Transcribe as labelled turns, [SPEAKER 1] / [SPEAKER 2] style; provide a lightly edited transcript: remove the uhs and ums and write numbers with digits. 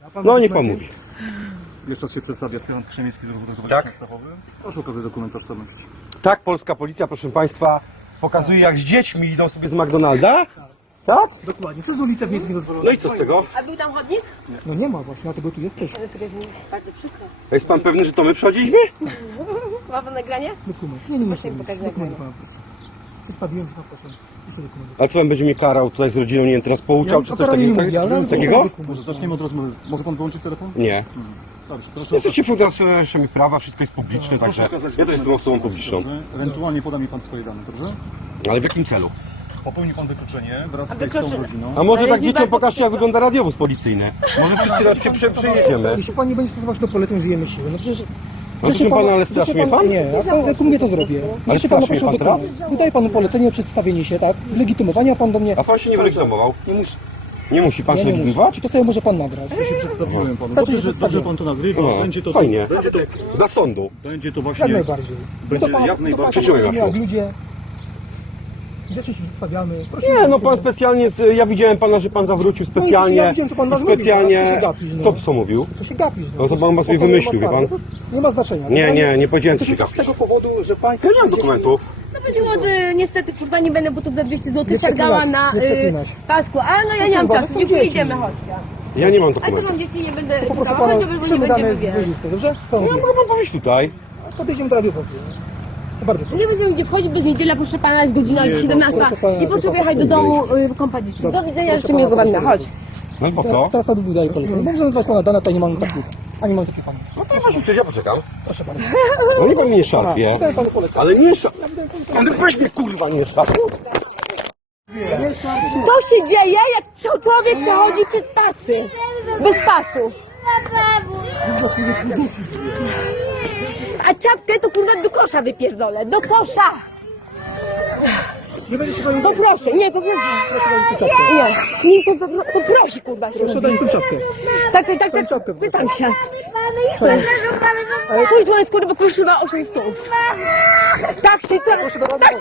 [SPEAKER 1] No niech pan mówi.
[SPEAKER 2] Jeszcze raz się przedstawia, Piotr Krzemiński z ruchu
[SPEAKER 1] Tak.
[SPEAKER 2] towarzystwa stawowym. Proszę okazać dokument tożsamości.
[SPEAKER 1] Tak, polska policja, proszę państwa, pokazuje jak z dziećmi idą sobie z McDonalda. Tak?
[SPEAKER 3] Dokładnie, przez ulicę w miejscu niedozwolonym.
[SPEAKER 1] No i co z tego?
[SPEAKER 4] A był tam chodnik?
[SPEAKER 3] No nie ma właśnie, dlatego tu jesteś.
[SPEAKER 4] Bardzo przykro.
[SPEAKER 1] A jest pan pewny, że to my przechodziliśmy?
[SPEAKER 4] Ma pan nagranie?
[SPEAKER 3] Dokument. Nie muszę
[SPEAKER 4] mi
[SPEAKER 3] mieć.
[SPEAKER 4] pokazać
[SPEAKER 3] Dokument
[SPEAKER 4] nagranie.
[SPEAKER 3] pana proszę. Przedstawiłem pana proszę. Jeszcze dokument.
[SPEAKER 1] A co on będzie mnie karał tutaj z rodziną, nie wiem, teraz pouczał czy coś
[SPEAKER 3] nie mówię, ale
[SPEAKER 1] takiego?
[SPEAKER 2] Może zaczniemy od rozmowy. Może pan wyłączyć telefon?
[SPEAKER 1] Nie.
[SPEAKER 2] Dobrze, proszę.
[SPEAKER 1] Jesteście funkcjonariuszami prawa, wszystko jest publiczne,
[SPEAKER 2] Proszę
[SPEAKER 1] także
[SPEAKER 2] okazać
[SPEAKER 1] ja też jestem osobą publiczną.
[SPEAKER 2] Dobrze. Ewentualnie poda mi pan swoje dane, dobrze?
[SPEAKER 1] Ale w jakim celu?
[SPEAKER 2] Popełni pan wykroczenie wraz
[SPEAKER 4] A
[SPEAKER 2] tutaj z tą
[SPEAKER 4] wykroczenie?
[SPEAKER 2] rodziną.
[SPEAKER 1] A może
[SPEAKER 4] Ale
[SPEAKER 1] tak
[SPEAKER 4] nie
[SPEAKER 1] dzieciom
[SPEAKER 4] bardzo
[SPEAKER 1] pokażcie jak
[SPEAKER 4] przykro.
[SPEAKER 1] wygląda radiowóz policyjny? Może wszyscy raz się przejedziemy.
[SPEAKER 3] Jeśli pan nie będzie stosować do poleceń, żyjemy siły. No przecież...
[SPEAKER 1] proszę pana, ale straszy mnie pan?
[SPEAKER 3] Nie, a pan jak mówię, co zrobię.
[SPEAKER 1] Ale
[SPEAKER 3] Jeśli pan
[SPEAKER 1] straszy mnie
[SPEAKER 3] proszę
[SPEAKER 1] pan
[SPEAKER 3] o dokument. Wydaje panu polecenie o przedstawienie się, tak? Legitymowania pan do mnie.
[SPEAKER 1] A pan się nie wylegitymował?
[SPEAKER 3] Nie musi.
[SPEAKER 1] Nie musi pan
[SPEAKER 3] Ja
[SPEAKER 1] się
[SPEAKER 3] nie muszę.
[SPEAKER 1] legitymować?
[SPEAKER 3] To sobie może pan nagrać.
[SPEAKER 2] Przedstawiłem panu.
[SPEAKER 3] Znaczy,
[SPEAKER 2] Dobrze, że
[SPEAKER 3] przedstawiłem.
[SPEAKER 2] pan to nagrywa.
[SPEAKER 1] No,
[SPEAKER 2] Będzie to
[SPEAKER 1] fajnie.
[SPEAKER 2] Będzie to,
[SPEAKER 1] Dla sądu.
[SPEAKER 2] będzie to
[SPEAKER 3] Jak
[SPEAKER 2] właśnie.
[SPEAKER 3] najbardziej.
[SPEAKER 2] Będzie
[SPEAKER 3] To pan-
[SPEAKER 2] jak
[SPEAKER 3] to
[SPEAKER 2] najbardziej.
[SPEAKER 3] pan-
[SPEAKER 1] Przyciągnę
[SPEAKER 3] jak
[SPEAKER 1] się.
[SPEAKER 3] ludzie. Grzecznie się przedstawiamy. Proszę
[SPEAKER 1] Nie, no pan specjalnie, ja widziałem pana, że pan zawrócił
[SPEAKER 3] No
[SPEAKER 1] specjalnie.
[SPEAKER 3] ja widziałem, co pan zrobił,
[SPEAKER 1] specjalnie.
[SPEAKER 3] a co się gapisz, no?
[SPEAKER 1] Co mówił?
[SPEAKER 3] To się gapisz.
[SPEAKER 1] No to pan was mi wymyślił, wie pan?
[SPEAKER 3] Nie ma znaczenia.
[SPEAKER 1] Nie powiedziałem, co się
[SPEAKER 3] Jesteśmy
[SPEAKER 1] gapisz.
[SPEAKER 3] z tego powodu, że państwo...
[SPEAKER 1] Nie mam dokumentów.
[SPEAKER 4] No chodziło, że niestety kurwa nie będę butów za 200 zł
[SPEAKER 3] Nie
[SPEAKER 4] targała
[SPEAKER 3] przeklinać,
[SPEAKER 4] na
[SPEAKER 3] nie przeklinać.
[SPEAKER 4] pasku. A no ja nie mam
[SPEAKER 3] Proszę
[SPEAKER 4] czasu,
[SPEAKER 3] bardzo,
[SPEAKER 4] dziękuję,
[SPEAKER 3] dzieci.
[SPEAKER 4] idziemy, chodźcie.
[SPEAKER 1] Ja nie mam
[SPEAKER 4] A to
[SPEAKER 1] dokumentów.
[SPEAKER 4] mam dzieci, nie będę
[SPEAKER 3] Poproszę
[SPEAKER 4] czekała,
[SPEAKER 3] pana,
[SPEAKER 4] chodź, bo nie
[SPEAKER 3] strzymy dane
[SPEAKER 4] będziemy
[SPEAKER 3] z
[SPEAKER 4] wybierać.
[SPEAKER 3] listy, dobrze? Co
[SPEAKER 1] Nie
[SPEAKER 3] mówię?
[SPEAKER 1] mogę pan powiedzieć tutaj.
[SPEAKER 3] Podejdziemy do radiowozu. To bardzo proszę.
[SPEAKER 4] Nie będziemy gdzie wchodzić, bez niedziela, proszę pana, jest godzina 17
[SPEAKER 3] proszę pana,
[SPEAKER 4] i proszę
[SPEAKER 3] to
[SPEAKER 4] jechać do domu wykąpać dzieci. Do widzenia, życzę miłego wam dnia, chodź.
[SPEAKER 1] No i po co?
[SPEAKER 3] Teraz panu wydaje polecenie. Bo muszę nazwać pana dane, tutaj nie mam takich. A nie mam takich pani.
[SPEAKER 1] No proszę się przejść, ja poczekam.
[SPEAKER 3] Proszę pana.
[SPEAKER 1] No nie pan mnie szarpie.
[SPEAKER 3] Wydaję panu polecenie.
[SPEAKER 1] Ale nie szarpie. Ale weź mnie kurwa nie szarpie.
[SPEAKER 4] To się dzieje, jak człowiek przechodzi przez pasy. Bez pasów. A czapkę to kurwa do kosza wypierdolę. Do kosza!
[SPEAKER 3] Nie będzie się panią...
[SPEAKER 4] Poproszę, nie, poproszę. Nie, poproszę kurwa się.
[SPEAKER 3] Proszę dać tę czapkę.
[SPEAKER 4] Tak,
[SPEAKER 3] czapkę
[SPEAKER 4] pytam się. Kurwa, jest kurwa kruszywa 8 stów. Tak się, tak.